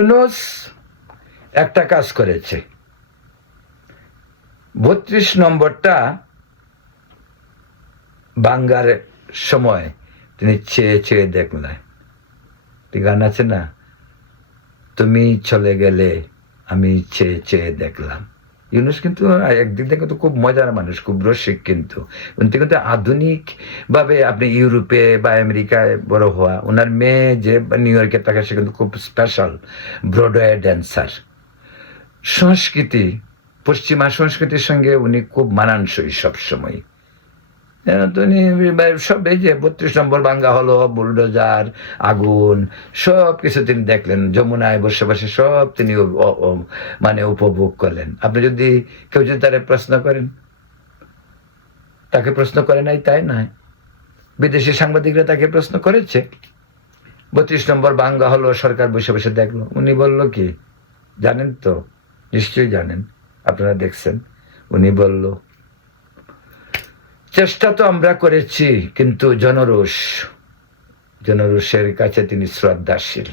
ইউনূস একটা কাজ করেছে, ৩২ নম্বরটা বাঙ্গার সময় তিনি চেয়ে চেয়ে দেখলেন। গান আছে না, তুমি চলে গেলে আমি চেয়ে চেয়ে দেখলাম। ইউনূস কিন্তু একদিক থেকে কিন্তু খুব মজার মানুষ, খুব রসিক, কিন্তু আধুনিক ভাবে আপনি ইউরোপে বা আমেরিকায় বড় হওয়া, ওনার মেয়ে যে নিউ ইয়র্কে থাকে সে কিন্তু খুব স্পেশাল ব্রডওয়ে ড্যান্সার। সংস্কৃতি, পশ্চিমা সংস্কৃতির সঙ্গে উনি খুব মানানসই সবসময়। সব এই যে ৩২ নম্বর বাঙ্গা হলো, বুলডোজার, আগুন, সব কিছু তিনি দেখলেন, যমুনায় বসে বসে সব তিনি মানে উপভোগ করলেন। আপনি যদি কেউ যদি তারা প্রশ্ন করেন, তাকে প্রশ্ন করে নাই তাই নয়, বিদেশি সাংবাদিকরা তাকে প্রশ্ন করেছে, ৩২ নম্বর বাঙ্গা হলো, সরকার বসে বসে দেখলো। উনি বলল কি জানেন তো? নিশ্চয়ই জানেন, আপনারা দেখছেন। উনি বলল, চেষ্টা তো আমরা করেছি, কিন্তু জনরোষের কাছে তিনি শ্রদ্ধাশীল।